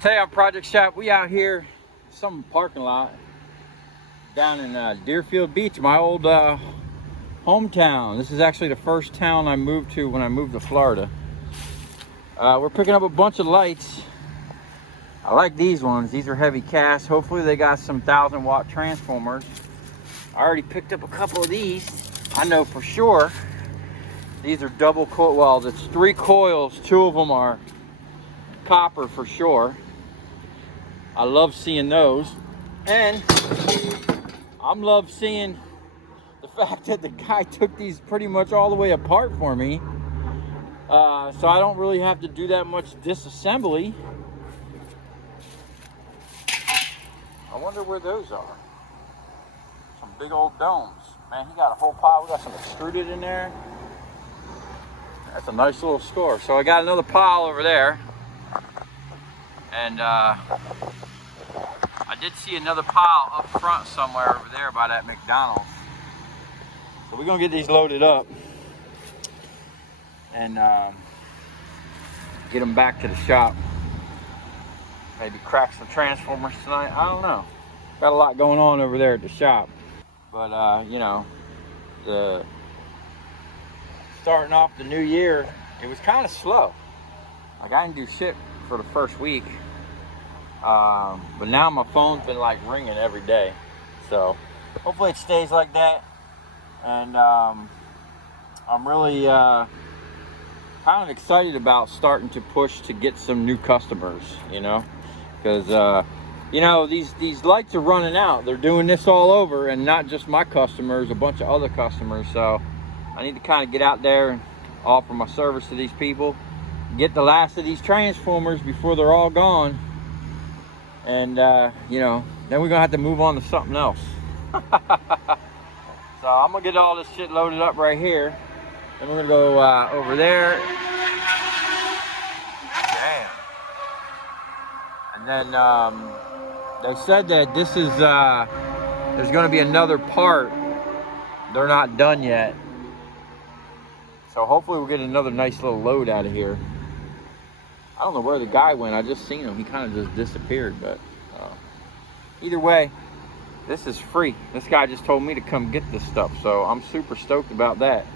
Today on Project Shop, we out here, some parking lot down in Deerfield Beach, my old hometown. This is actually the first town I moved to when I moved to Florida. We're picking up a bunch of lights. I like these ones. These are heavy cast. Hopefully they got some 1,000-watt transformers. I already picked up a couple of these. I know for sure these are double coil. Well, it's 3 coils. 2 of them are copper for sure. I love seeing those, and I'm love seeing the fact that the guy took these pretty much all the way apart for me, so I don't really have to do that much disassembly. I wonder where those are. Some big old domes. Man, he got a whole pile. We got some extruded in there. That's a nice little score. So I got another pile over there. And I did see another pile up front somewhere over there by that McDonald's. So we're gonna get these loaded up and get them back to the shop. Maybe crack some transformers tonight. I don't know. Got a lot going on over there at the shop. But you know, starting off the new year, it was kind of slow. Like, I didn't do shit for the first week. But now my phone's been like ringing every day. So hopefully it stays like that. And I'm really kind of excited about starting to push to get some new customers, you know, because you know, these lights are running out. They're doing this all over, and not just my customers, a bunch of other customers. So I need to kind of get out there and offer my service to these people, get the last of these transformers before they're all gone. And you know, then we're gonna have to move on to something else. So I'm gonna get all this shit loaded up right here. Then we're gonna go over there. Damn. And then they said that this is, there's gonna be another part. They're not done yet. So hopefully we'll get another nice little load out of here. I don't know where the guy went. I just seen him. He kind of just disappeared. But either way, this is free. This guy just told me to come get this stuff. So I'm super stoked about that.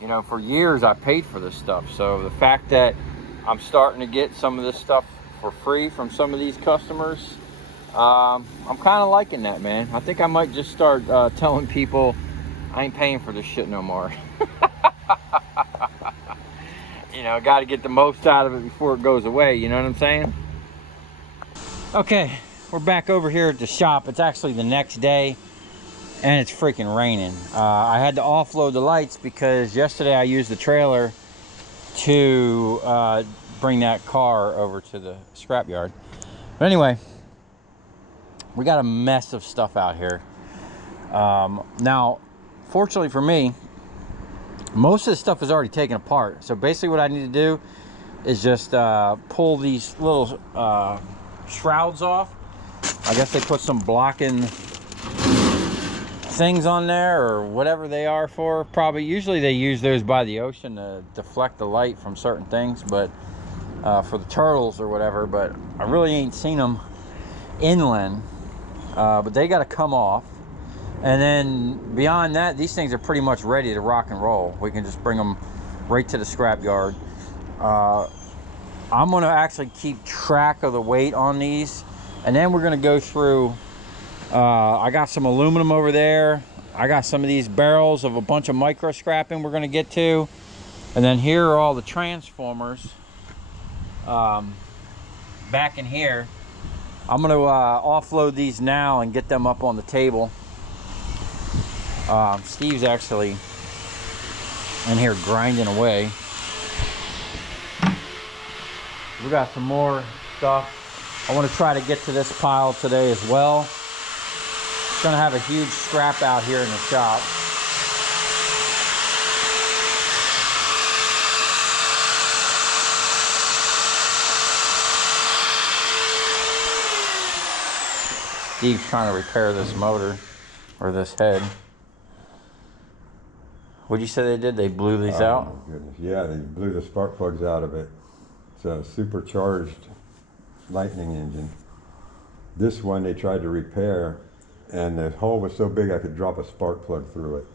You know, for years I paid for this stuff. So the fact that I'm starting to get some of this stuff for free from some of these customers, I'm kind of liking that, man. I think I might just start telling people I ain't paying for this shit no more. You know, got to get the most out of it before it goes away, you know what I'm saying? Okay, we're back over here at the shop. It's actually the next day, and it's freaking raining. I had to offload the lights because yesterday I used the trailer to bring that car over to the scrapyard. But anyway, we got a mess of stuff out here. Now, fortunately for me, most of this stuff is already taken apart. So basically what I need to do is just pull these little shrouds off. I guess they put some blocking things on there or whatever they are for. Probably, usually they use those by the ocean to deflect the light from certain things, but for the turtles or whatever. But I really ain't seen them inland. But they got to come off. And then beyond that, these things are pretty much ready to rock and roll. We can just bring them right to the scrapyard. I'm going to actually keep track of the weight on these. And then we're going to go through, I got some aluminum over there. I got some of these barrels of a bunch of micro scrapping we're going to get to. And then here are all the transformers back in here. I'm going to offload these now and get them up on the table. Steve's actually in here grinding away. We got some more stuff. I want to try to get to this pile today as well. It's going to have a huge scrap out here in the shop. Steve's trying to repair this motor or this head. What'd you say they did? They blew these out? Oh my goodness, yeah, they blew the spark plugs out of it. It's a supercharged lightning engine. This one they tried to repair, and the hole was so big I could drop a spark plug through it.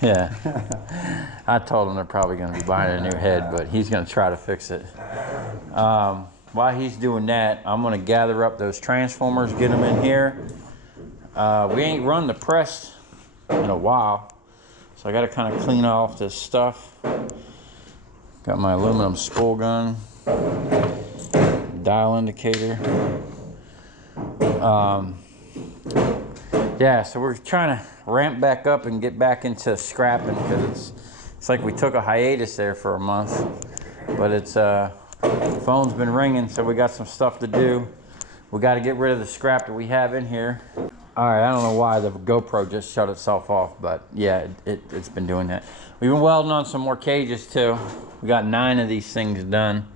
Yeah. I told him they're probably going to be buying a new head, but he's going to try to fix it. While he's doing that, I'm going to gather up those transformers, get them in here. We ain't run the press in a while, so I got to kind of clean off this stuff. Got my aluminum spool gun, dial indicator. Yeah, so we're trying to ramp back up and get back into scrapping, because it's like we took a hiatus there for a month, but it's phone's been ringing, so we got some stuff to do. We got to get rid of the scrap that we have in here. All right, I don't know why the GoPro just shut itself off, but yeah, it's been doing that. We've been welding on some more cages too. We got 9 of these things done.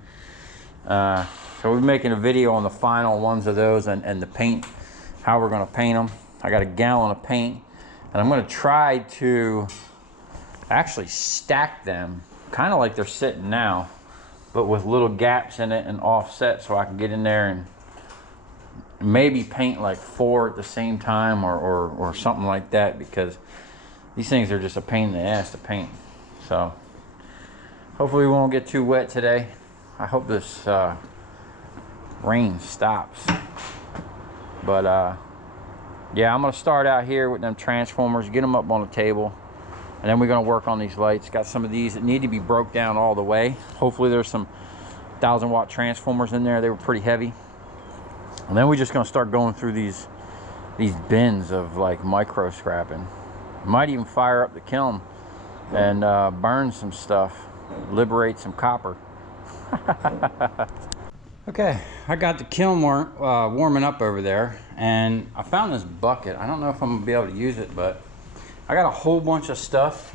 So we're making a video on the final ones of those and the paint, how we're gonna paint them. I got a gallon of paint, and I'm gonna try to actually stack them, kind of like they're sitting now, but with little gaps in it and offset, so I can get in there and maybe paint like 4 at the same time, or something like that, because these things are just a pain in the ass to paint. So hopefully we won't get too wet today. I hope this rain stops. But yeah, I'm gonna start out here with them transformers, get them up on the table, and then we're gonna work on these lights. Got some of these that need to be broke down all the way. Hopefully there's some 1,000-watt transformers in there. They were pretty heavy. And then we're just gonna start going through these bins of like micro scrapping. Might even fire up the kiln and burn some stuff, liberate some copper. Okay, I got the kiln warming up over there, and I found this bucket. I don't know if I'm gonna be able to use it, but I got a whole bunch of stuff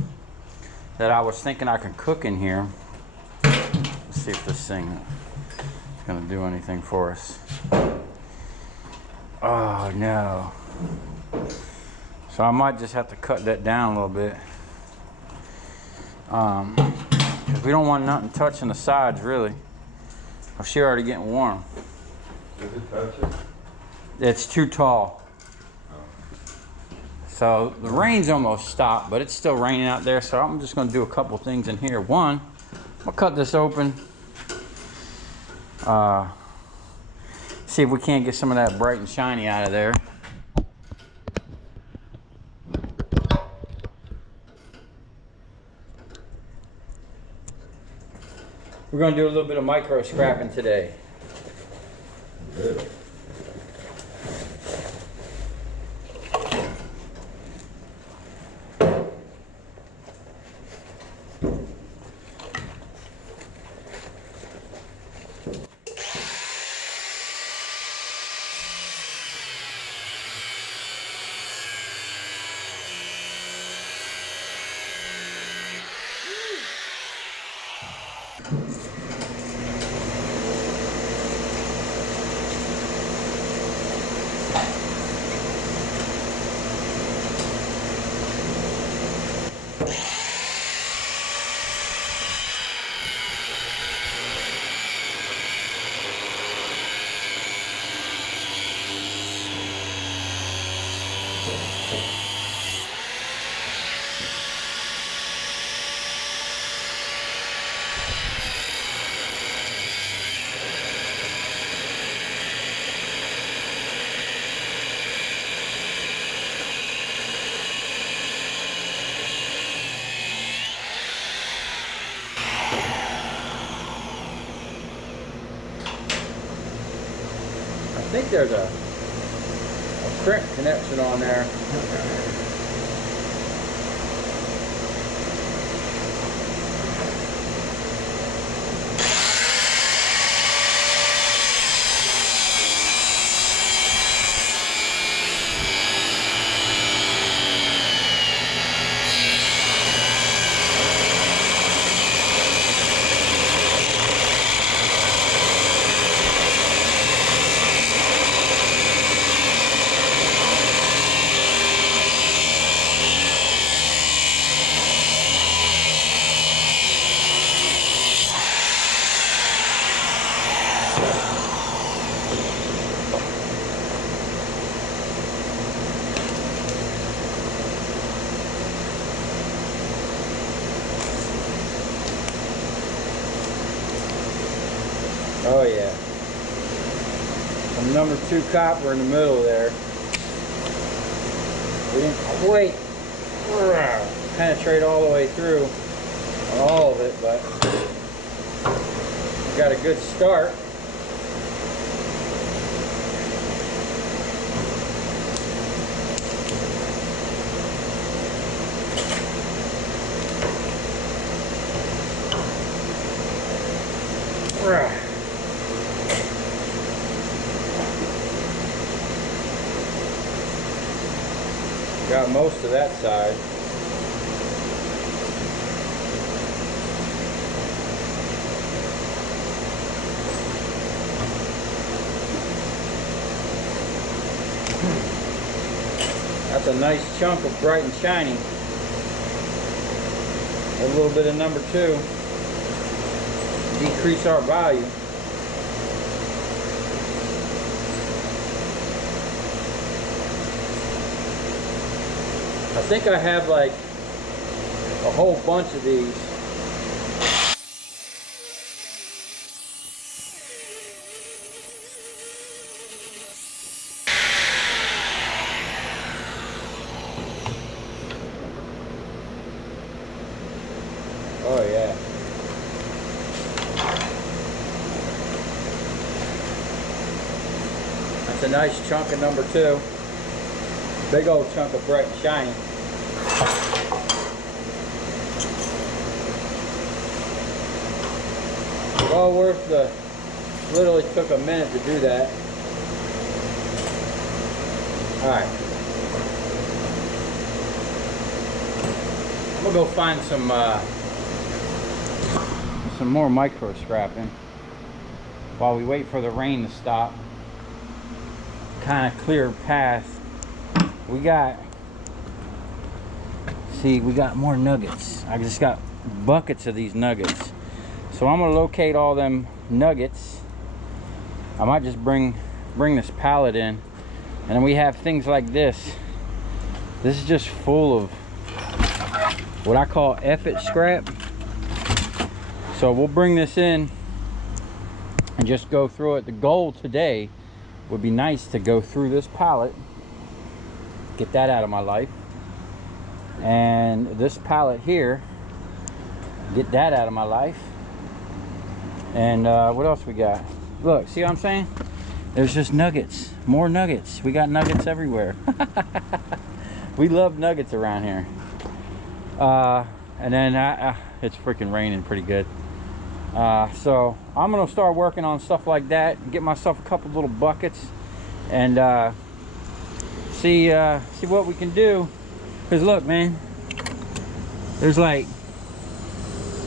that I was thinking I could cook in here. Let's see if this thing is gonna do anything for us. Oh no. So I might just have to cut that down a little bit. Because we don't want nothing touching the sides, really. Oh, she's already getting warm. Does it touch it? It's too tall. So the rain's almost stopped, but it's still raining out there, so I'm just gonna do a couple things in here. One, I'll cut this open. See if we can't get some of that bright and shiny out of there. We're going to do a little bit of micro scrapping today. Good. I think there's a crimp connection on there. Oh yeah. Some number 2 copper in the middle there. We didn't quite penetrate all the way through on all of it, but we got a good start. Got most of that side. That's a nice chunk of bright and shiny. A little bit of number 2. Decrease our value. I think I have like a whole bunch of these. Oh yeah. That's a nice chunk of number 2. Big old chunk of bright and shiny. Well worth the, literally took a minute to do that. Alright. I'm gonna go find some more micro scrapping while we wait for the rain to stop. Kind of clear path. We got more nuggets. I just got buckets of these nuggets. So I'm gonna locate all them nuggets. I might just bring this pallet in, and then we have things like this. This is just full of what I call effort scrap. So we'll bring this in and just go through it. The goal today would be nice to go through this pallet, get that out of my life, and this pallet here, get that out of my life. And what else we got? Look, see what I'm saying? There's just nuggets, more nuggets. We got nuggets everywhere. We love nuggets around here. And then it's freaking raining pretty good. So I'm gonna start working on stuff like that, get myself a couple little buckets, and see what we can do. Because look, man, there's like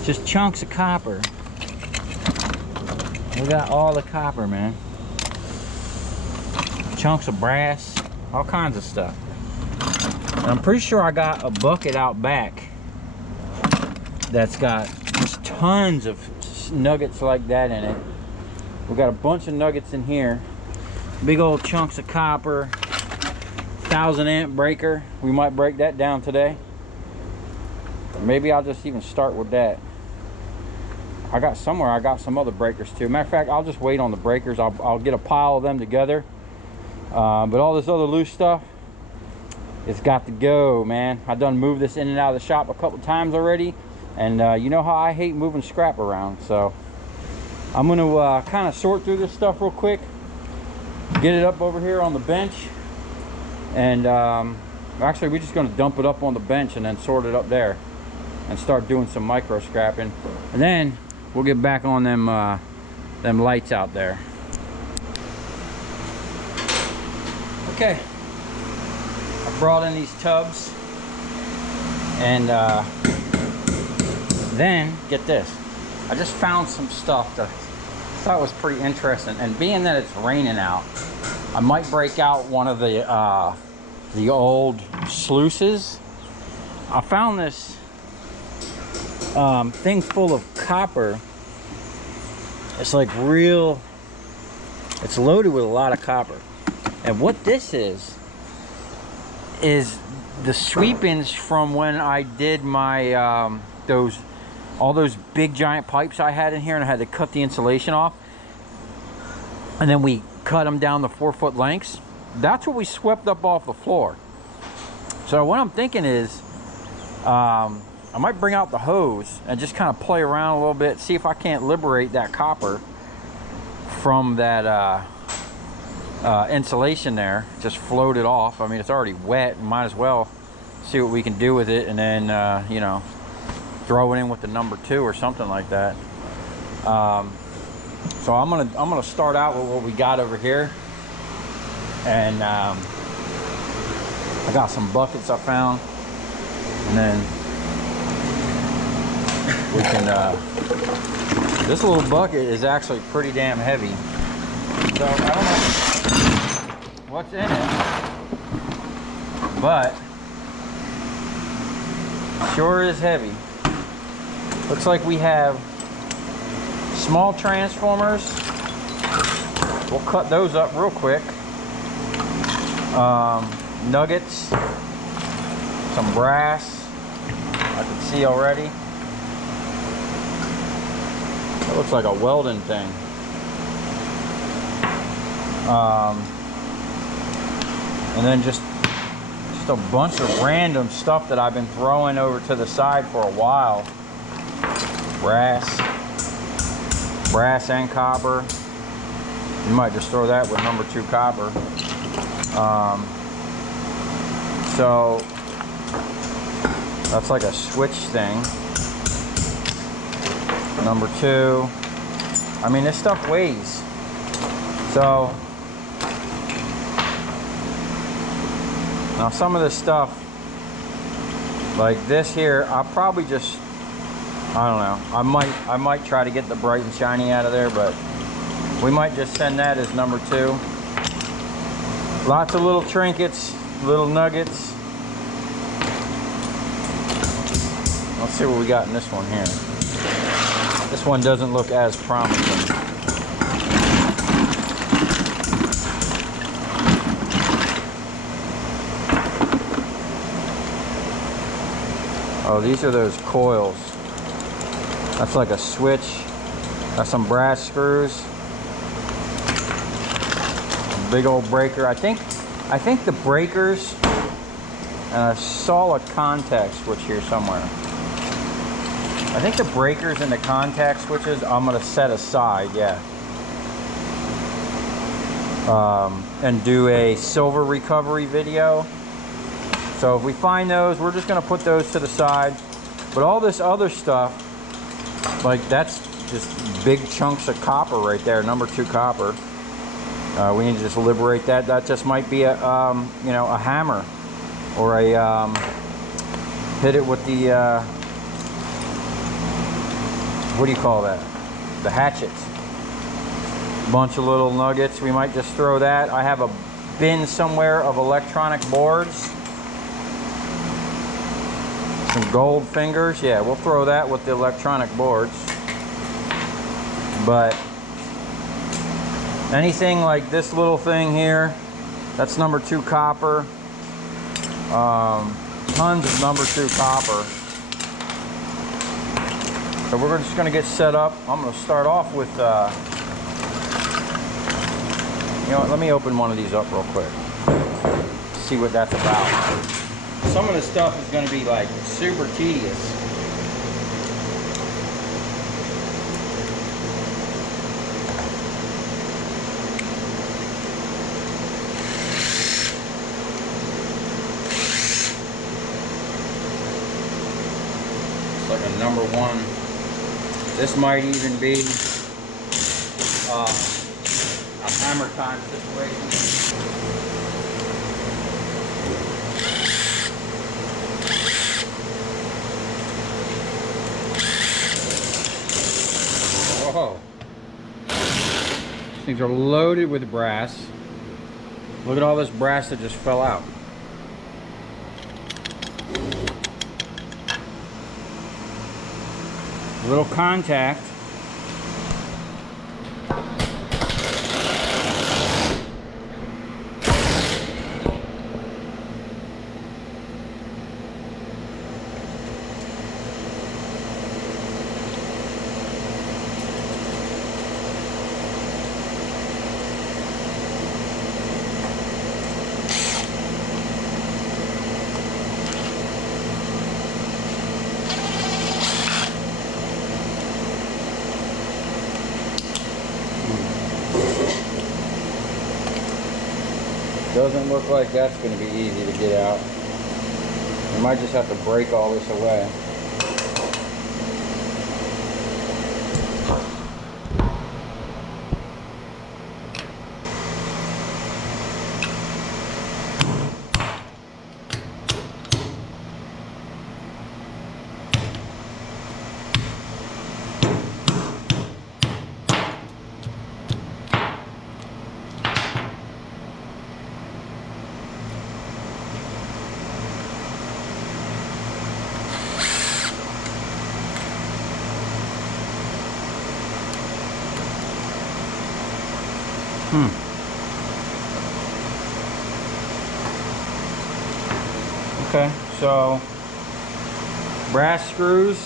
just chunks of copper. We got all the copper, man. Chunks of brass, all kinds of stuff. And I'm pretty sure I got a bucket out back that's got just tons of nuggets like that in it. We got a bunch of nuggets in here. Big old chunks of copper. 1000 amp breaker. We might break that down today. Or maybe I'll just even start with that. I got some other breakers too. Matter of fact, I'll just wait on the breakers. I'll get a pile of them together. But all this other loose stuff, it's got to go, man. I done moved this in and out of the shop a couple times already, and you know how I hate moving scrap around. So I'm gonna kind of sort through this stuff real quick, get it up over here on the bench, and actually we're just gonna dump it up on the bench and then sort it up there and start doing some micro scrapping, and then we'll get back on them lights out there. Okay, I brought in these tubs, and then get this, I just found some stuff that I thought was pretty interesting. And being that it's raining out, I might break out one of the old sluices. I found this thing full of copper. It's like real, it's loaded with a lot of copper. And what this is the sweepings from when I did my all those big giant pipes I had in here, and I had to cut the insulation off. and then we cut them down to 4-foot lengths. That's what we swept up off the floor. So what I'm thinking is, I might bring out the hose and just kind of play around a little bit, see if I can't liberate that copper from that insulation there. Just float it off. I mean, it's already wet. Might as well see what we can do with it, and then you know, throw it in with the number 2 or something like that. So I'm gonna start out with what we got over here, and I got some buckets I found, and then we can. This little bucket is actually pretty damn heavy, so I don't know what's in it, but sure is heavy. Looks like we have small transformers. We'll cut those up real quick. Nuggets, some brass, I can see already. That looks like a welding thing. And then just a bunch of random stuff that I've been throwing over to the side for a while. Brass and copper. You might just throw that with number 2 copper. So that's like a switch thing. Number 2. I mean, this stuff weighs. So now some of this stuff, like this here, I'll probably just, I don't know, I might try to get the bright and shiny out of there, but we might just send that as number 2. Lots of little trinkets, little nuggets. Let's see what we got in this one here. This one doesn't look as promising. Oh, these are those coils. That's like a switch. Got some brass screws. A big old breaker. I think the breakers, and I saw a contact switch here somewhere. I think the breakers and the contact switches I'm gonna set aside, yeah. And do a silver recovery video. So if we find those, we're just gonna put those to the side. But all this other stuff, like that's just big chunks of copper right there, number 2 copper. We need to just liberate that. That just might be a, you know, a hammer, or a hit it with the what do you call that? The hatchets. Bunch of little nuggets. We might just throw that. I have a bin somewhere of electronic boards. Some gold fingers. Yeah, we'll throw that with the electronic boards. But anything like this little thing here, that's number 2 copper. Tons of number 2 copper. So we're just going to get set up. I'm going to start off with, you know what, let me open one of these up real quick. See what that's about. Some of the stuff is going to be like super tedious. It's like a number 1. This might even be a hammer time situation. Whoa. These things are loaded with brass. Look at all this brass that just fell out. Little contact. Doesn't look like that's going to be easy to get out. I might just have to break all this away. Okay, so brass screws,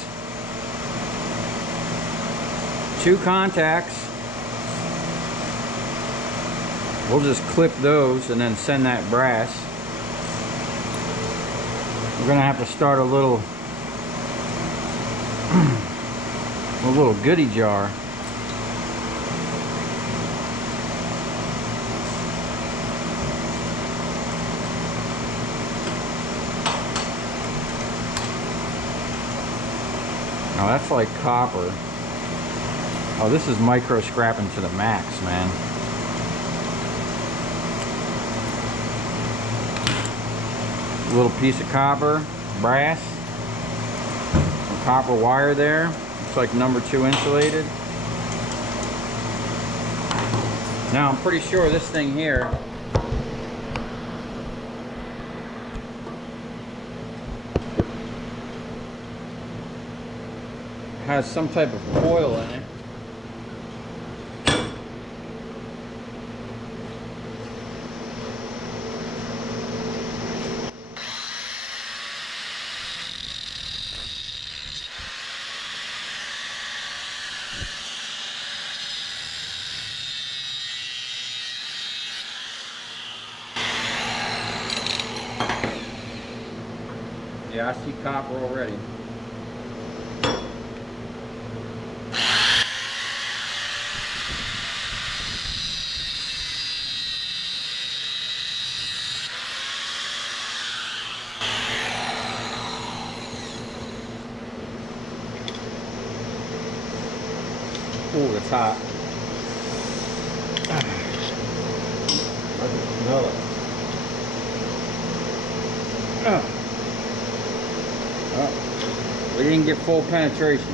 2 contacts. We'll just clip those and then send that brass. We're gonna have to start a little goodie jar. Now that's like copper. Oh, this is micro scrapping to the max, man. A little piece of copper, brass, some copper wire there. Looks like number 2 insulated. Now I'm pretty sure this thing here has some type of coil in it. Yeah, I see copper already. Ooh, it's hot. I can smell it. Oh, we didn't get full penetration.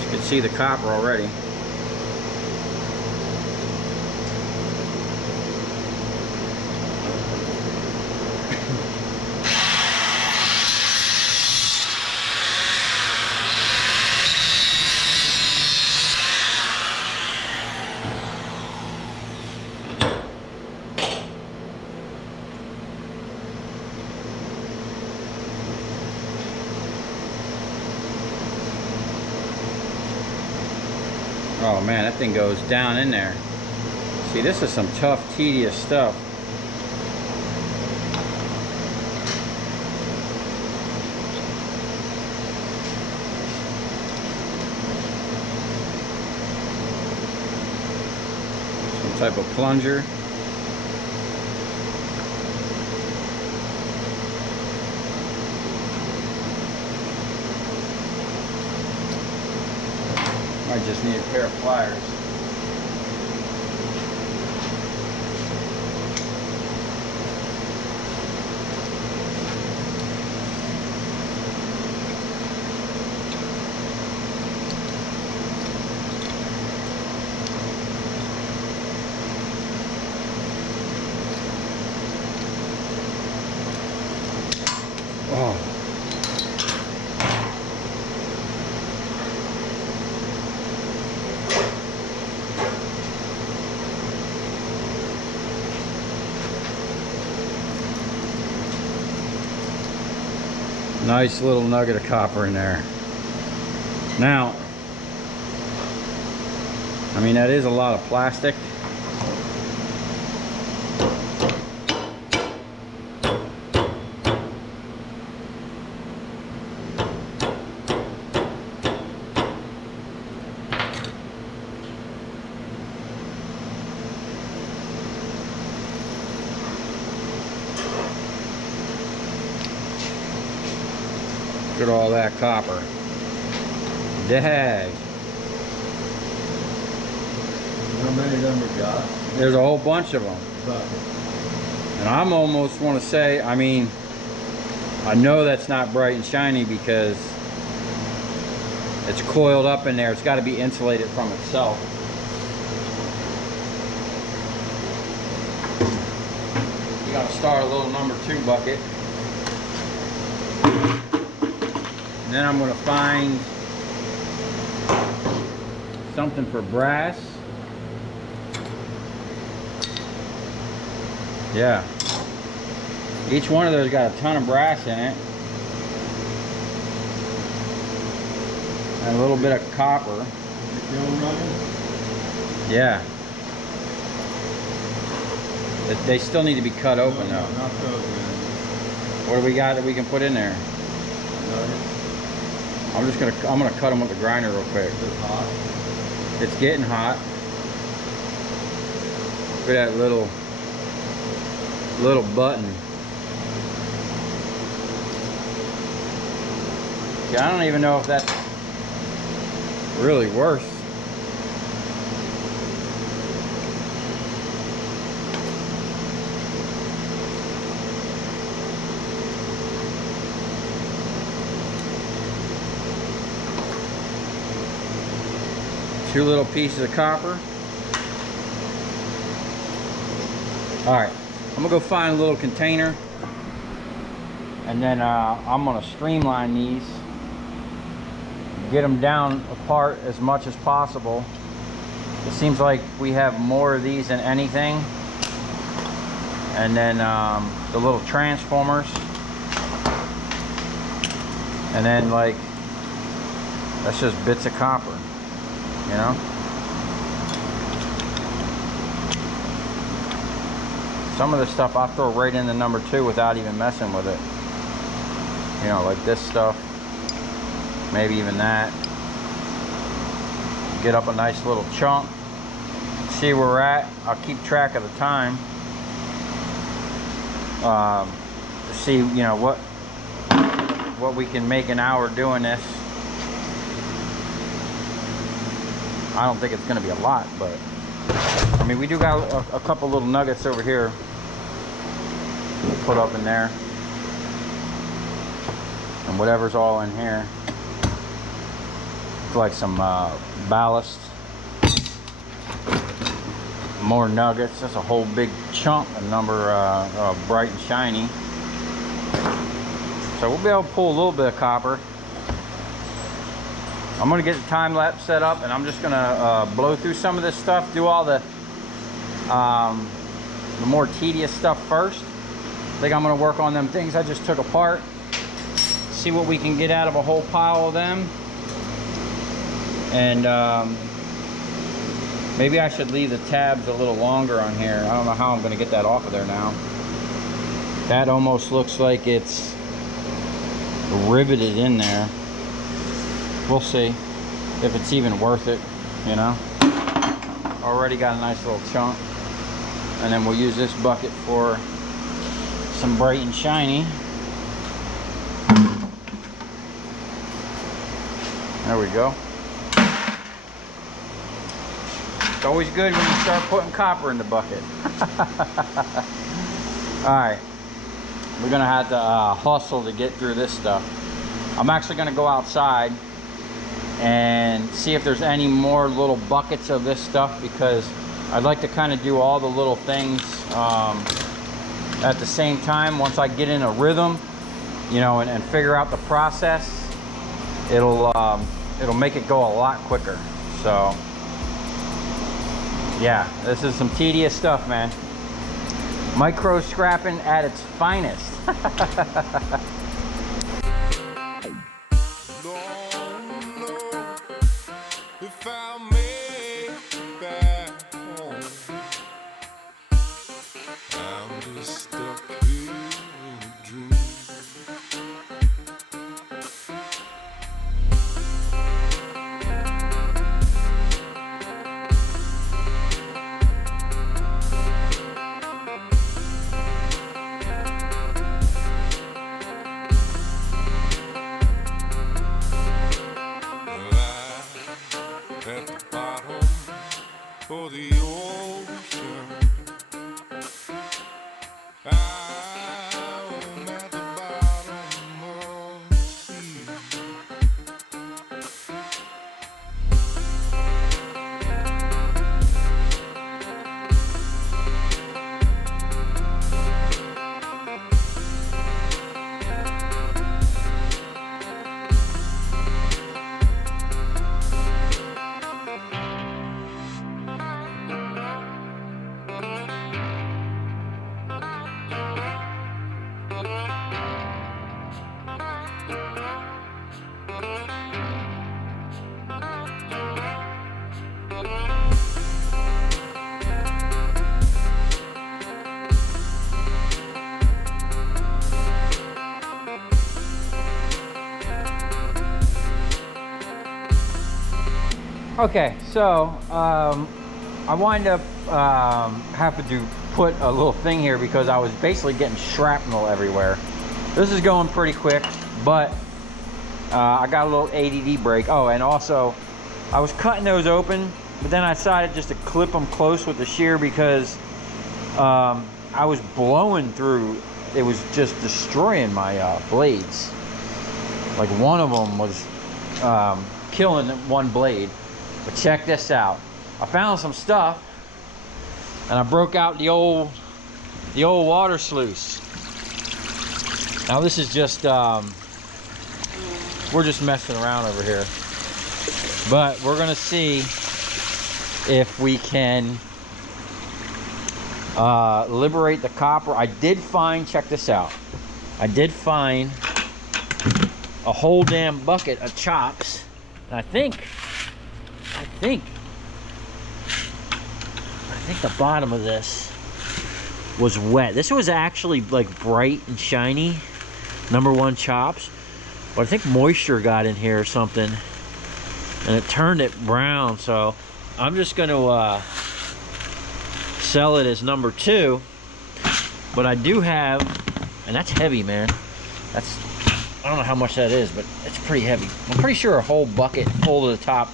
You can see the copper already. Oh man, that thing goes down in there. See, this is some tough, tedious stuff. Some type of plunger. I just need a pair of pliers. Oh. Nice little nugget of copper in there. Now, I mean, that is a lot of plastic. Look at all that copper. Dag. How many of them we got? There's a whole bunch of them. And I'm almost want to say, I mean, I know that's not bright and shiny because it's coiled up in there. It's got to be insulated from itself. You got to start a little number 2 bucket. And then I'm going to find something for brass. Yeah. Each one of those got a ton of brass in it. And a little bit of copper. Yeah. They still need to be cut open though. Not those, man. What do we got that we can put in there? I'm gonna cut them with the grinder real quick. It's hot. It's getting hot. Look at that little button. Yeah, I don't even know if that's really worth. Two little pieces of copper. All right, I'm gonna go find a little container, and then I'm gonna streamline these, get them down apart as much as possible. It seems like we have more of these than anything. And then the little transformers, and then like that's just bits of copper, you know. Some of the stuff I throw right in the number 2 without even messing with it. You know, like this stuff, maybe even that. Get up a nice little chunk. See where we're at. I'll keep track of the time. To see, you know, what we can make an hour doing this. I don't think it's going to be a lot, but I mean, we do got a couple little nuggets over here to put up in there, and whatever's all in here. It's like some ballast, more nuggets. That's a whole big chunk, a number bright and shiny. So we'll be able to pull a little bit of copper. I'm gonna get the time lapse set up, and I'm just gonna blow through some of this stuff, do all the more tedious stuff first. I think I'm gonna work on them things I just took apart, see what we can get out of a whole pile of them. And maybe I should leave the tabs a little longer on here. I don't know how I'm gonna get that off of there now. That almost looks like it's riveted in there. We'll see if it's even worth it, you know. Already got a nice little chunk. And then we'll use this bucket for some bright and shiny. There we go. It's always good when you start putting copper in the bucket. Alright, we're gonna have to hustle to get through this stuff. I'm actually gonna go outside and see if there's any more little buckets of this stuff, because I'd like to kind of do all the little things at the same time. Once I get in a rhythm, you know, and figure out the process, it'll make it go a lot quicker. So yeah, this is some tedious stuff, man. Micro scrapping at its finest. Okay, so I wind up having to put a little thing here because I was basically getting shrapnel everywhere. This is going pretty quick, but I got a little ADD brake. Oh, and also I was cutting those open, but then I decided just to clip them close with the shear because I was blowing through. It was just destroying my blades. Like one of them was killing one blade. But check this out. I found some stuff and I broke out the old water sluice. Now this is just we're just messing around over here, but we're gonna see if we can liberate the copper. I did find, check this out, I did find a whole damn bucket of chops, and I think the bottom of this was wet. This was actually like bright and shiny, #1 chops, but I think moisture got in here or something and it turned it brown. So I'm just gonna sell it as #2, but I do have, and that's heavy, man. That's, I don't know how much that is, but it's pretty heavy. I'm pretty sure a whole bucket full to the top,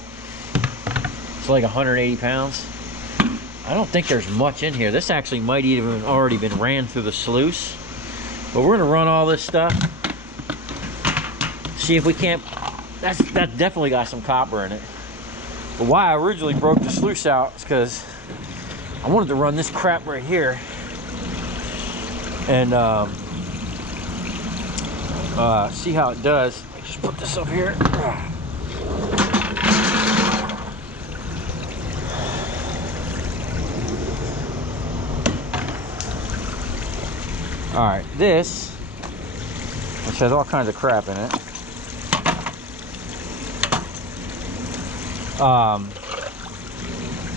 it's like 180 pounds. I don't think there's much in here. This actually might even already been ran through the sluice, but we're gonna run all this stuff, see if we can't. That definitely got some copper in it. But why I originally broke the sluice out is because I wanted to run this crap right here and see how it does. I just put this up here. All right, this, which has all kinds of crap in it,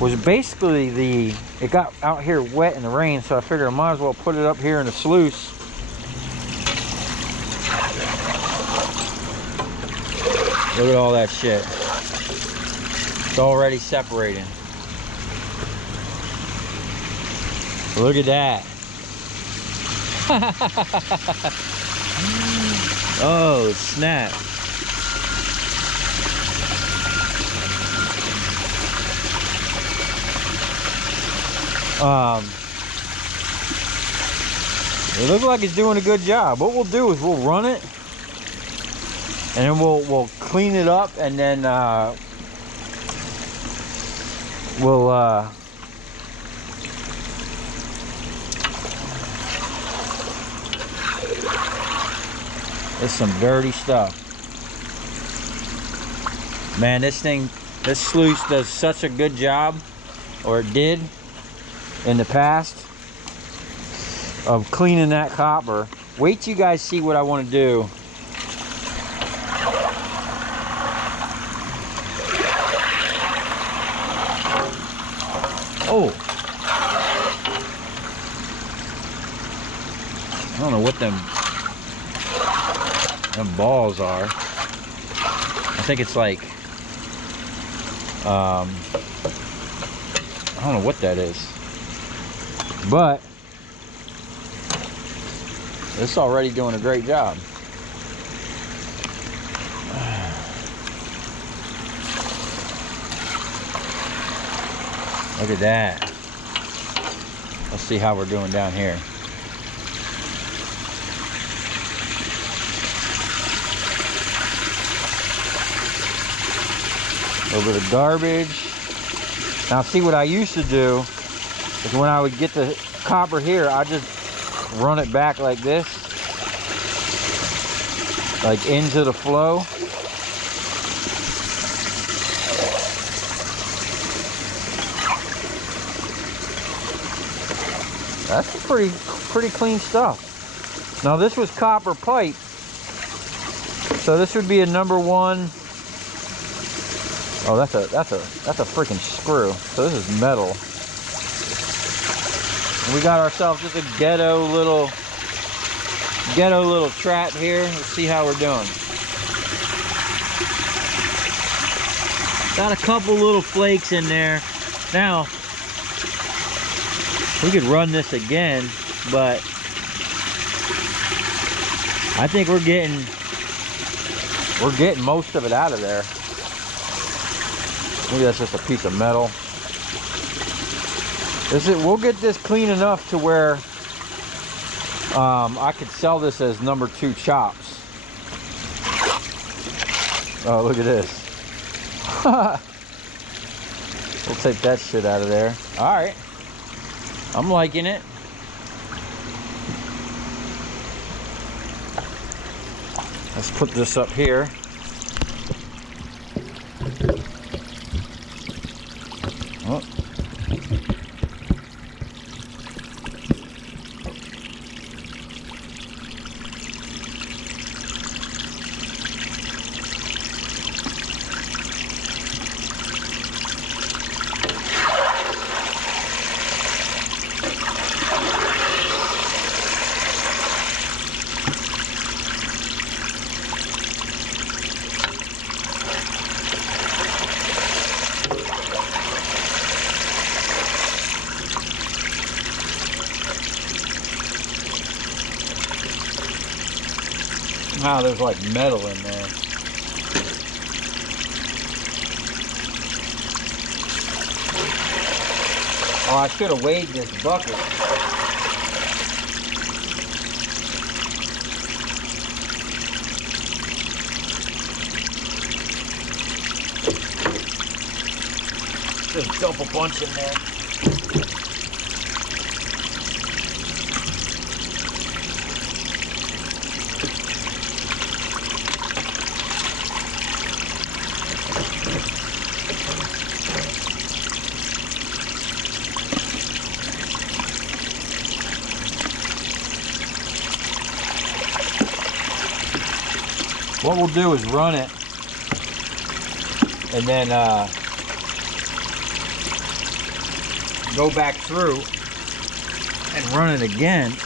was basically it got out here wet in the rain, so I figured I might as well put it up here in the sluice. Look at all that shit. It's already separating. Look at that. Oh, snap. It looks like it's doing a good job. What we'll do is we'll run it and then we'll clean it up, and then we'll it's some dirty stuff. Man, this sluice does such a good job, or it did in the past, of cleaning that copper. Wait till you guys see what I want to do. Oh, I don't know what them balls are. I think it's like I don't know what that is, but it's already doing a great job. Look at that. Let's see how we're doing down here. A little bit of garbage. Now see, what I used to do is when I would get the copper here, I just run it back like this, like into the flow. That's pretty clean stuff. Now this was copper pipe, so this would be a #1. Oh, that's a freaking screw. So this is metal. And we got ourselves just a ghetto little trap here. Let's see how we're doing. Got a couple little flakes in there. Now, we could run this again, but I think we're getting most of it out of there. Maybe that's just a piece of metal. We'll get this clean enough to where I could sell this as #2 chops. Oh, look at this. We'll take that shit out of there. All right, I'm liking it. Let's put this up here. Oh. Wow, there's like metal in there. Oh, I should have weighed this bucket. Just dump a bunch in there. What we'll do is run it and then go back through and run it again.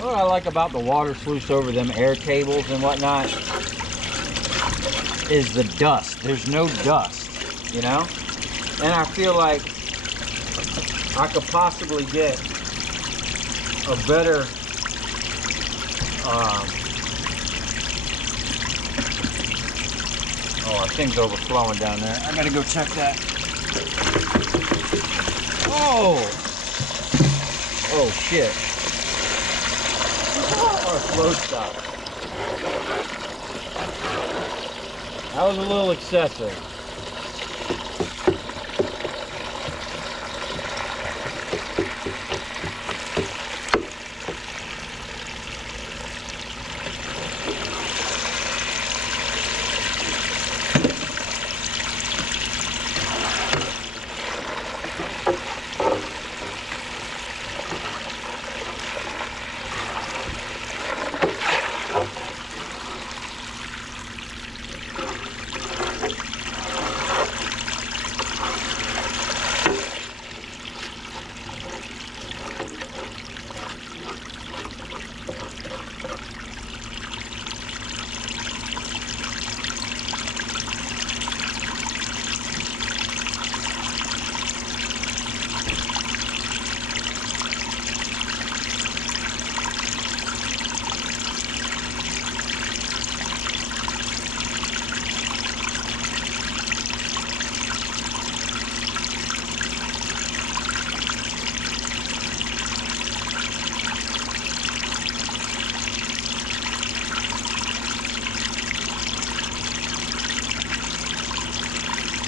What I like about the water sluiced over them air tables and whatnot is the dust. There's no dust, you know? And I feel like I could possibly get a better oh, our thing's overflowing down there. I gotta go check that. Oh! Oh shit. Our flow stop. That was a little excessive.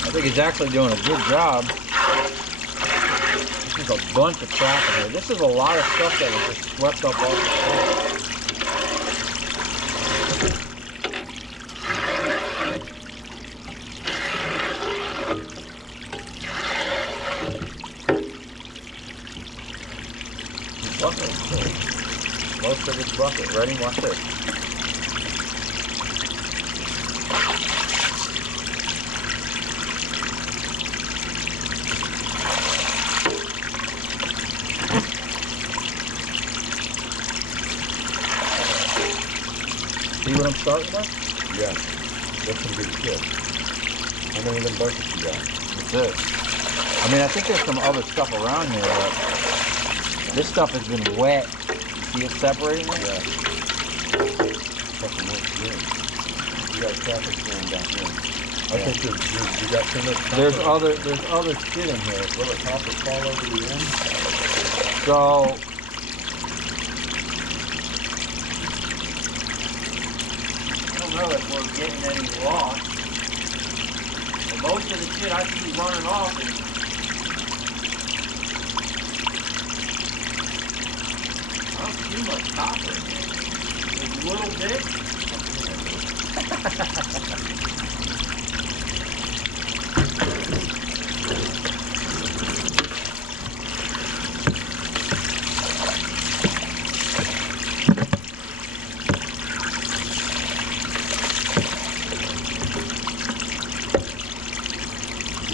I think he's actually doing a good job. This is a bunch of crap in here. This is a lot of stuff that was just swept up off the floor. Bucket. Most of this bucket. Ready? Watch this. what I'm starting with? Yeah. That's some good shit. How many of them buckets you got? That's it. I mean, I think there's some other stuff around here, but this stuff has been wet. You see it separating it? Yeah. Fucking works good. You got traffic going down here. I think you got too much copper. There's other shit in here. Will the copper fall over the end? So I don't know if we're getting any loss. But most of the shit I see running off is I don't see much copper in here. There's a little bit.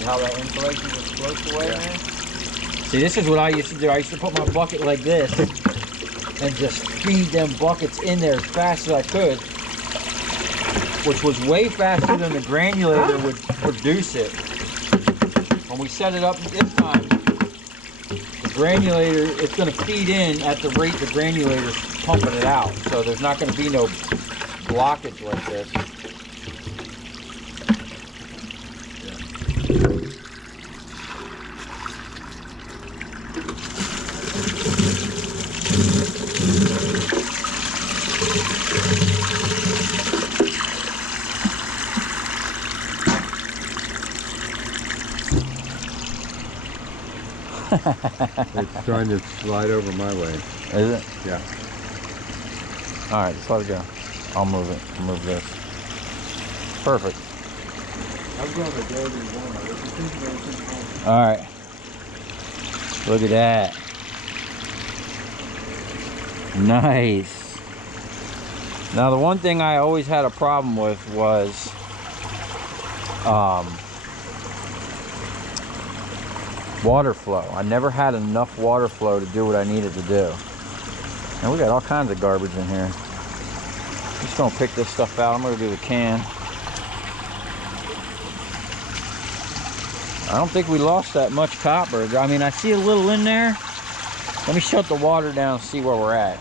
How that insulation just floats away, man. See, this is what I used to do. I used to put my bucket like this and just feed them buckets in there as fast as I could, which was way faster than the granulator would produce it. When we set it up this time, the granulator, it's going to feed in at the rate the granulator's pumping it out. So there's not going to be no blockage like this. It's trying to slide over my way. Is it? Yeah. All right, just let it go. I'll move it. I'll move this. Perfect. I'm going to go to the All right. Look at that. Nice. Now the one thing I always had a problem with was water flow. I never had enough water flow to do what I needed to do. And we got all kinds of garbage in here. Just gonna pick this stuff out. I'm gonna do the can. I don't think we lost that much copper. I mean, I see a little in there. Let me shut the water down and see where we're at.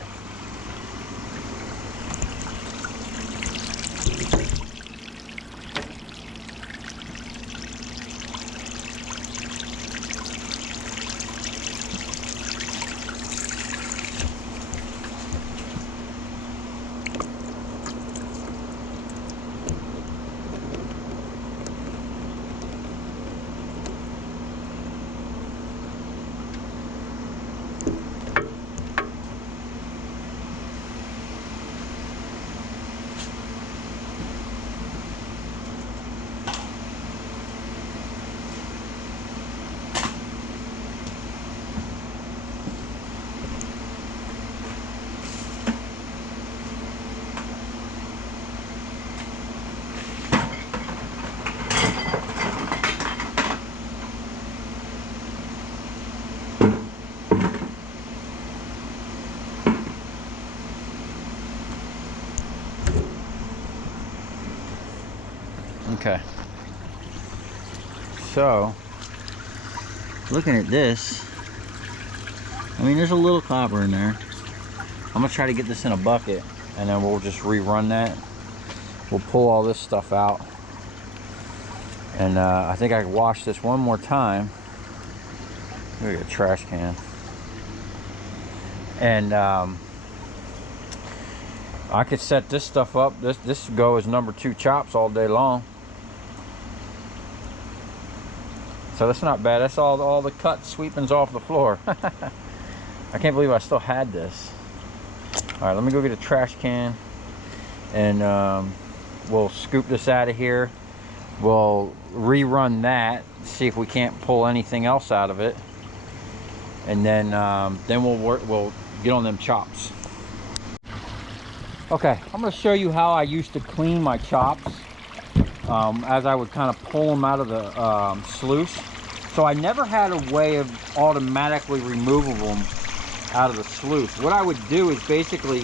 Okay, so looking at this, I mean, there's a little copper in there. I'm gonna try to get this in a bucket and then we'll just rerun that. We'll pull all this stuff out, and I think I can wash this one more time. Look at a trash can. And I could set this stuff up. This go as number 2 chops all day long. So that's not bad. That's all the cut sweepings off the floor. I can't believe I still had this. All right, let me go get a trash can, and we'll scoop this out of here. We'll rerun that, see if we can't pull anything else out of it, and then we'll get on them chops. Okay, I'm going to show you how I used to clean my chops. As I would kind of pull them out of the sluice. So I never had a way of automatically removing them out of the sluice. What I would do is basically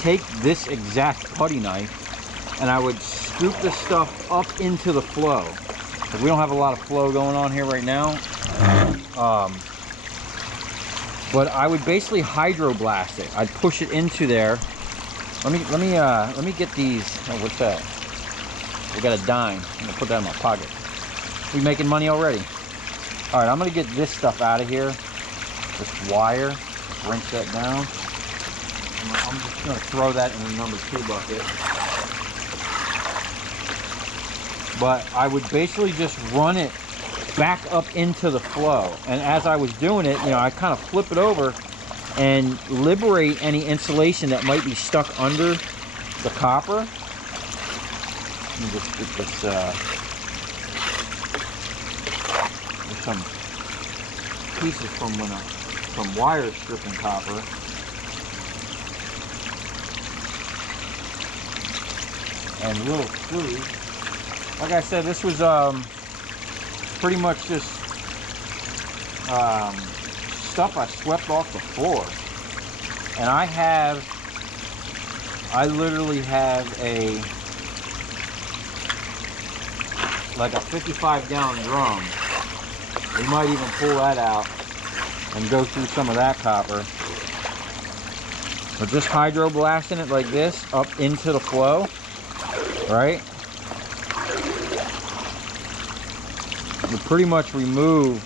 take this exact putty knife and I would scoop the stuff up into the flow. We don't have a lot of flow going on here right now. But I would basically hydroblast it. I'd push it into there. Let me get these. Oh, what's that? We got a dime. I'm gonna put that in my pocket. We making money already. All right, I'm gonna get this stuff out of here. This wire. Rinse that down. I'm just gonna throw that in the number 2 bucket. But I would basically just run it back up into the flow. And as I was doing it, you know, I kind of flip it over and liberate any insulation that might be stuck under the copper. Let me just get this, there's some pieces from wire stripping copper. And little screws. Like I said, this was pretty much just stuff I swept off the floor. And I literally have like a 55-gallon drum. We might even pull that out and go through some of that copper. But just hydroblasting it like this up into the flow, right? You pretty much remove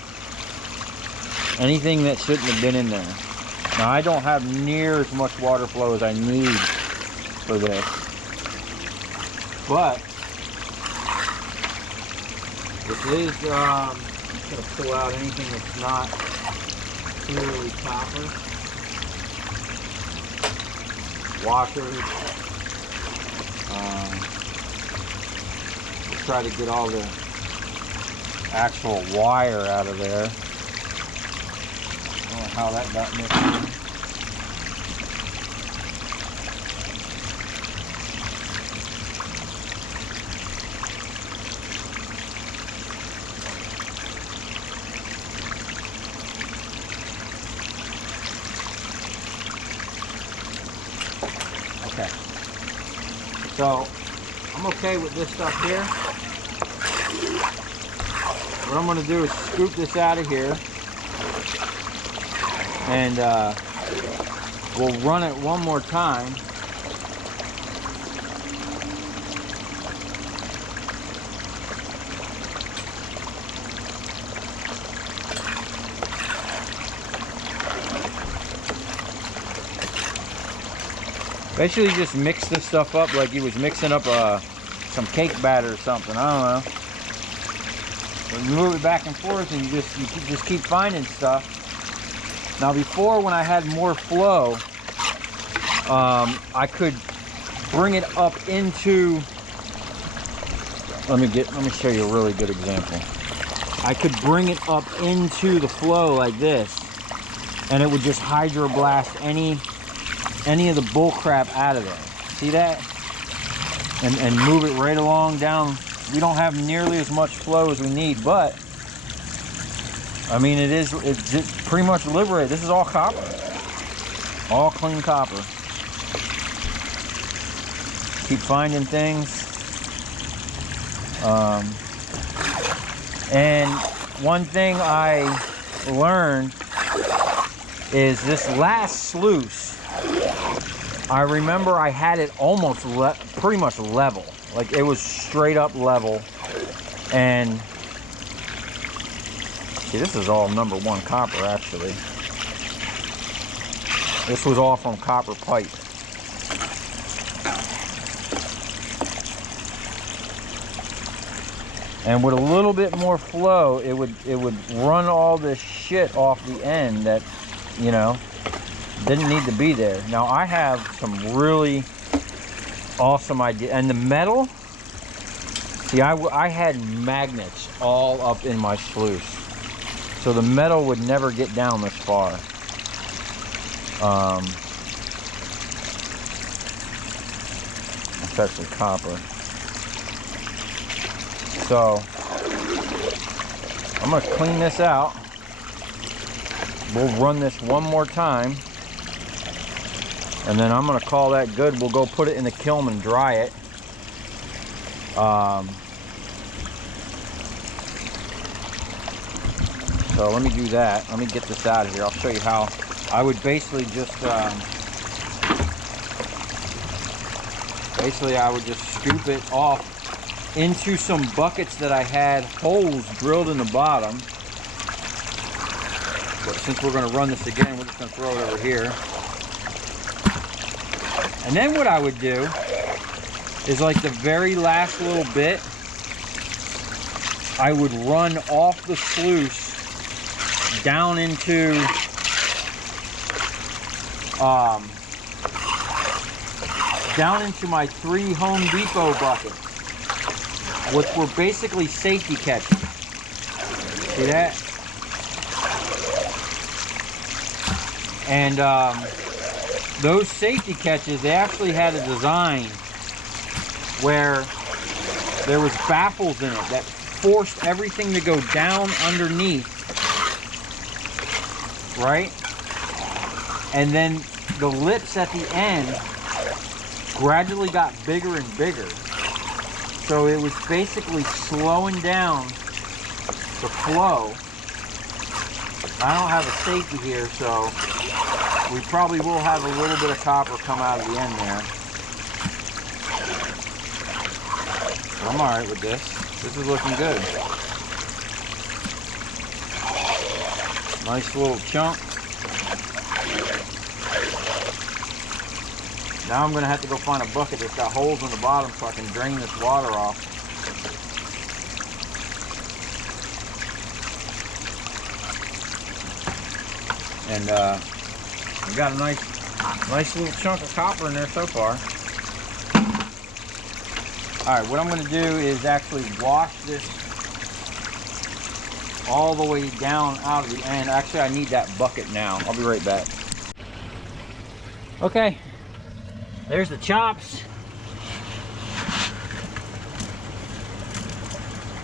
anything that shouldn't have been in there. Now I don't have near as much water flow as I need for this, but this is I'm just going to pull out anything that's not clearly copper. Washers. We'll try to get all the actual wire out of there. I don't know how that got mixed in. Okay. So I'm okay with this stuff here. What I'm going to do is scoop this out of here, and we'll run it one more time. Basically just mix this stuff up like you was mixing up some cake batter or something. I don't know. You move it back and forth, and you just keep finding stuff. Now before, when I had more flow, I could bring it up into. Let me show you a really good example. I could bring it up into the flow like this, and it would just hydroblast any of the bull crap out of there. See that? And move it right along down. We don't have nearly as much flow as we need, but I mean, it's pretty much liberated. This is all copper, all clean copper. Keep finding things. And one thing I learned is this last sluice, I remember I had it almost pretty much level. Like it was straight up level. And see, this is all number 1 copper actually. This was all from copper pipe. And with a little bit more flow, it would run all this shit off the end that, you know, didn't need to be there. Now I have some really awesome idea. And the metal, see, I had magnets all up in my sluice, so the metal would never get down this far. It's actually copper. So I'm going to clean this out. We'll run this one more time, and then I'm going to call that good. We'll go put it in the kiln and dry it, So let me do that. Let me get this out of here. I'll show you how I would basically just I would just scoop it off into some buckets that I had holes drilled in the bottom. But since we're going to run this again, we're just going to throw it over here. And then what I would do is, like, the very last little bit, I would run off the sluice down into my 3 Home Depot buckets, which were basically safety catches. See that? And those safety catches, they actually had a design where there was baffles in it that forced everything to go down underneath, right? And then the lips at the end gradually got bigger and bigger. So it was basically slowing down the flow. I don't have a safety here, so we probably will have a little bit of copper come out of the end there. But I'm all right with this. This is looking good. Nice little chunk. Now I'm going to have to go find a bucket that's got holes in the bottom so I can drain this water off. And we got a nice little chunk of copper in there so far. All right, what I'm going to do is actually wash this all the way down out of the end. Actually, I need that bucket now. I'll be right back. Okay, there's the chops.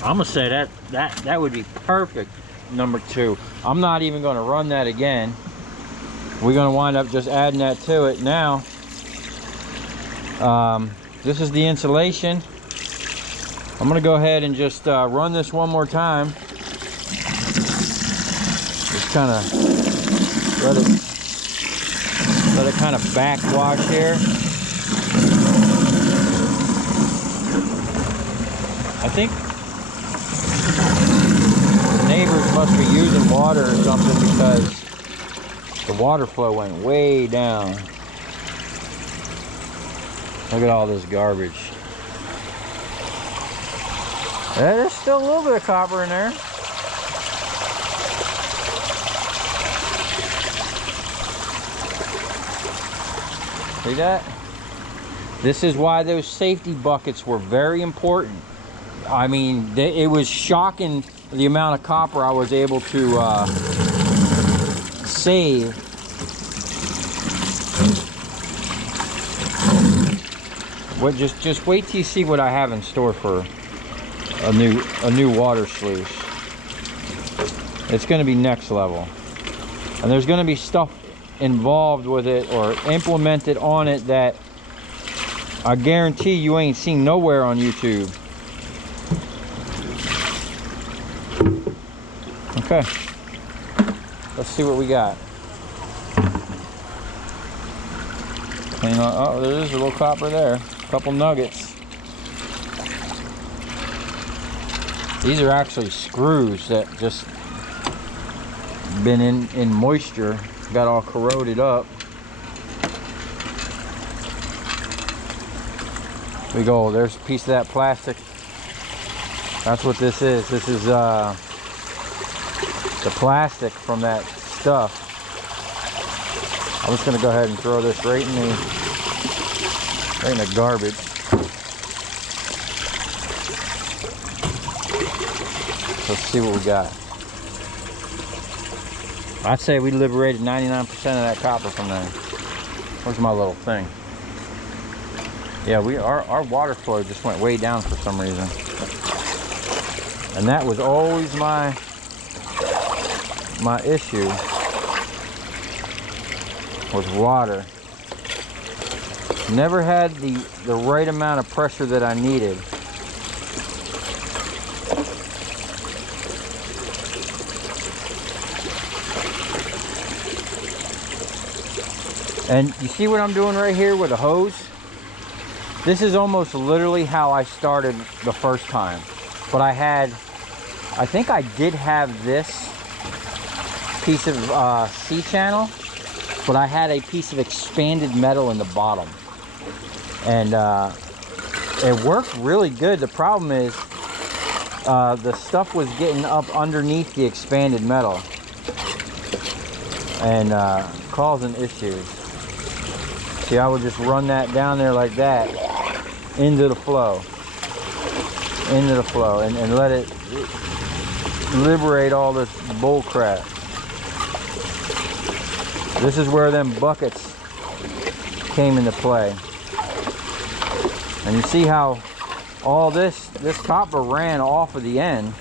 I'm gonna say that would be perfect. Number 2. I'm not even going to run that again. We're going to wind up just adding that to it now. This is the insulation. I'm going to go ahead and just run this one more time. Just kind of let it kind of backwash here. I think neighbors must be using water or something because the water flow went way down. Look at all this garbage. Yeah, there's still a little bit of copper in there. See that? This is why those safety buckets were very important. I mean, it was shocking the amount of copper I was able to save. Just wait till you see what I have in store for a new water sluice. It's going to be next level, and there's going to be stuff involved with it or implemented on it that I guarantee you ain't seen nowhere on YouTube. Okay, let's see what we got. Clean up. Oh, there is a little copper there. A couple nuggets. These are actually screws that just been in moisture, got all corroded up. There we go. There's a piece of that plastic. That's what this is. This is the plastic from that stuff. I'm just gonna go ahead and throw this right in the garbage. Let's see what we got. I'd say we liberated 99% of that copper from there. Where's my little thing? Yeah, our water flow just went way down for some reason. And that was always my issue with water. Never had the right amount of pressure that I needed And you see what I'm doing right here with a hose? This is almost literally how I started the first time. But I think I did have this piece of C-channel, but I had a piece of expanded metal in the bottom. And it worked really good. The problem is the stuff was getting up underneath the expanded metal and causing issues. See, I would just run that down there like that into the flow, and let it liberate all this bull crap. This is where them buckets came into play. And you see how all this copper ran off of the end,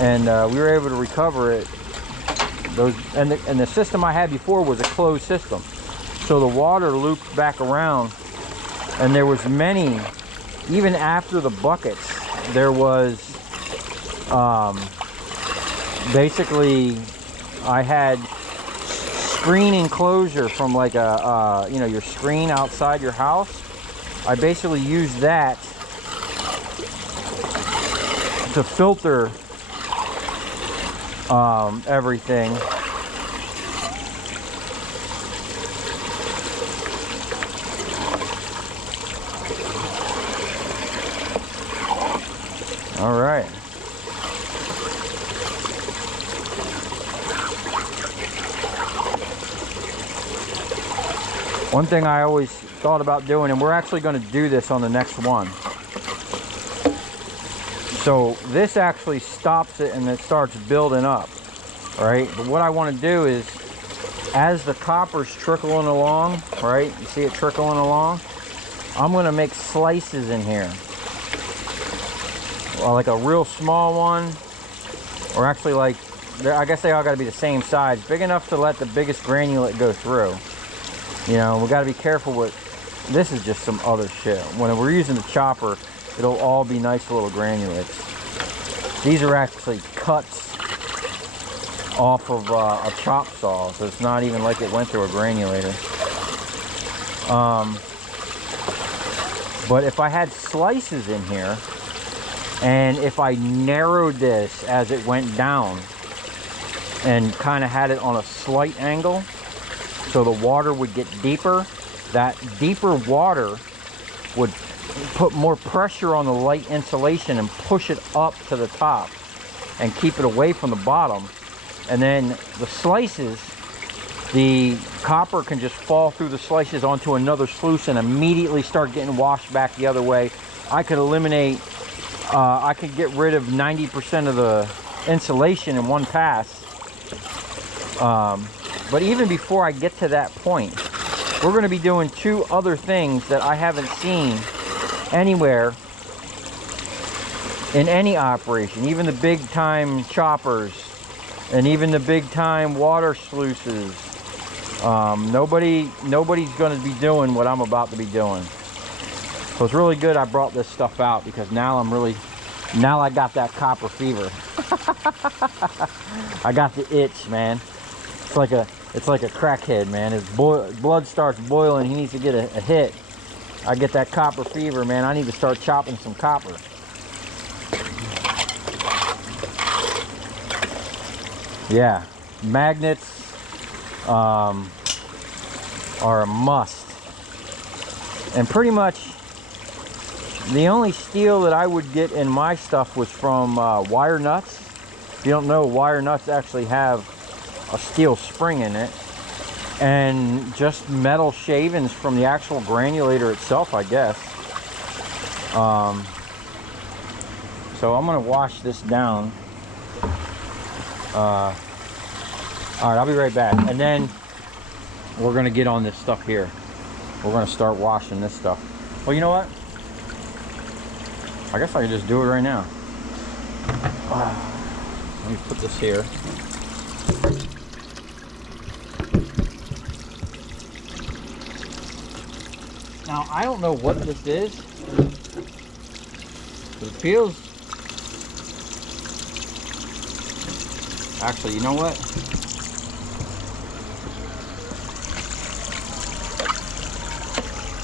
and we were able to recover it. And the system I had before was a closed system, so the water looped back around, and there was many, even after the buckets, there was basically I had screen enclosure from like a you know, your screen outside your house. I basically used that to filter everything. All right. One thing I always thought about doing, and we're actually going to do this on the next one. So this actually stops it and it starts building up, right? But what I want to do is, as the copper's trickling along, right? You see it trickling along? I'm going to make slices in here. Well, like a real small one, or actually like, I guess they all got to be the same size, big enough to let the biggest granulate go through. You know, we got to be careful with, this is just some other shit. When we're using the chopper, it'll all be nice little granulates. These are actually cuts off of a chop saw, so it's not even like it went through a granulator. But if I had slices in here, and if I narrowed this as it went down and kind of had it on a slight angle, so the water would get deeper, that deeper water would put more pressure on the light insulation and push it up to the top and keep it away from the bottom. And then the slices, the copper can just fall through the slices onto another sluice and immediately start getting washed back the other way. I could eliminate, I could get rid of 90% of the insulation in one pass. But even before I get to that point, we're going to be doing two other things that I haven't seen anywhere in any operation, even the big time choppers and even the big time water sluices. Nobody's going to be doing what I'm about to be doing. So it's really good I brought this stuff out, because now now I got that copper fever. I got the itch, man. It's like a crackhead, man. His blood starts boiling. He needs to get a hit. I get that copper fever, man. I need to start chopping some copper. Yeah, magnets are a must. And pretty much the only steel that I would get in my stuff was from wire nuts. If you don't know, wire nuts actually have a steel spring in it, and just metal shavings from the actual granulator itself, I guess. So I'm gonna wash this down. All right, I'll be right back, and then we're gonna get on this stuff here. We're gonna start washing this stuff. Well, you know what? I guess I can just do it right now. Let me put this here. Now, I don't know what this is, but it feels... Actually, you know what?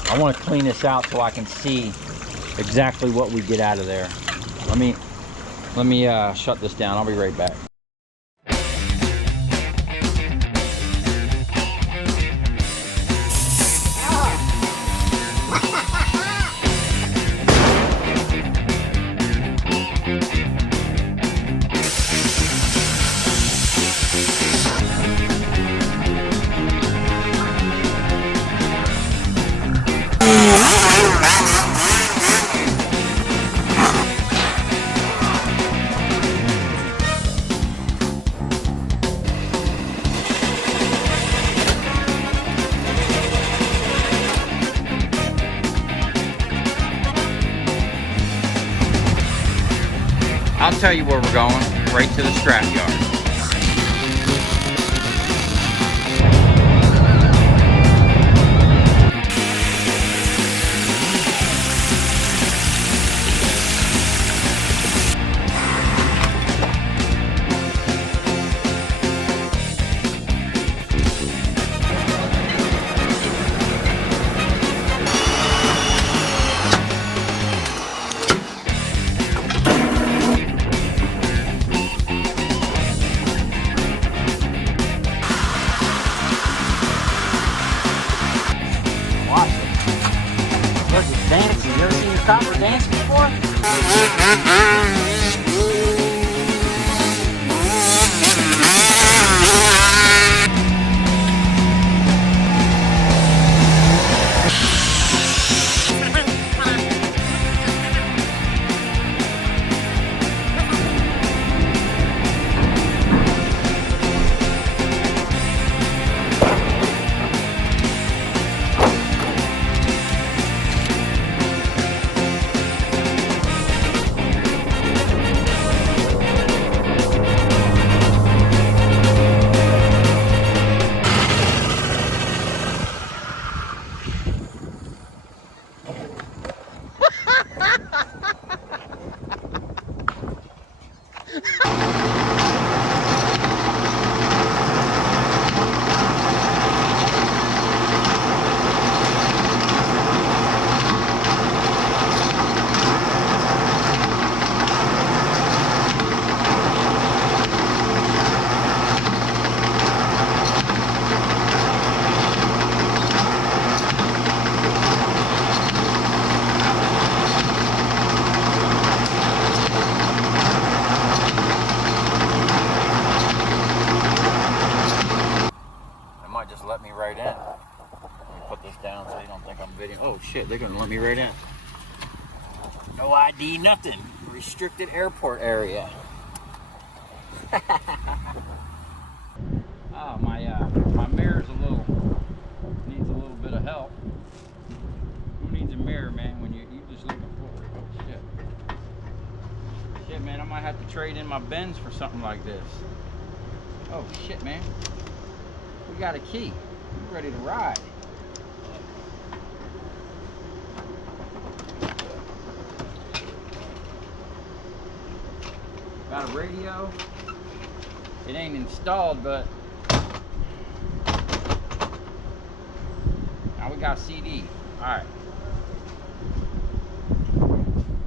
I want to clean this out so I can see exactly what we get out of there. Let me shut this down. I'll be right back. I'll tell you where we're going, right to the scrap yard. Dancing. You ever seen your copper dance before? Let me right in. Let me put this down so they don't think I'm videoing. Oh shit, they're gonna let me right in. No ID, nothing. Restricted airport area. Oh, my mirror's needs a little bit of help. Who needs a mirror, man, when you just looking forward? Oh shit. Shit, man, I might have to trade in my Benz for something like this. Oh shit, man. We got a key. We're ready to ride. Got a radio. It ain't installed, but now we got CD. All right.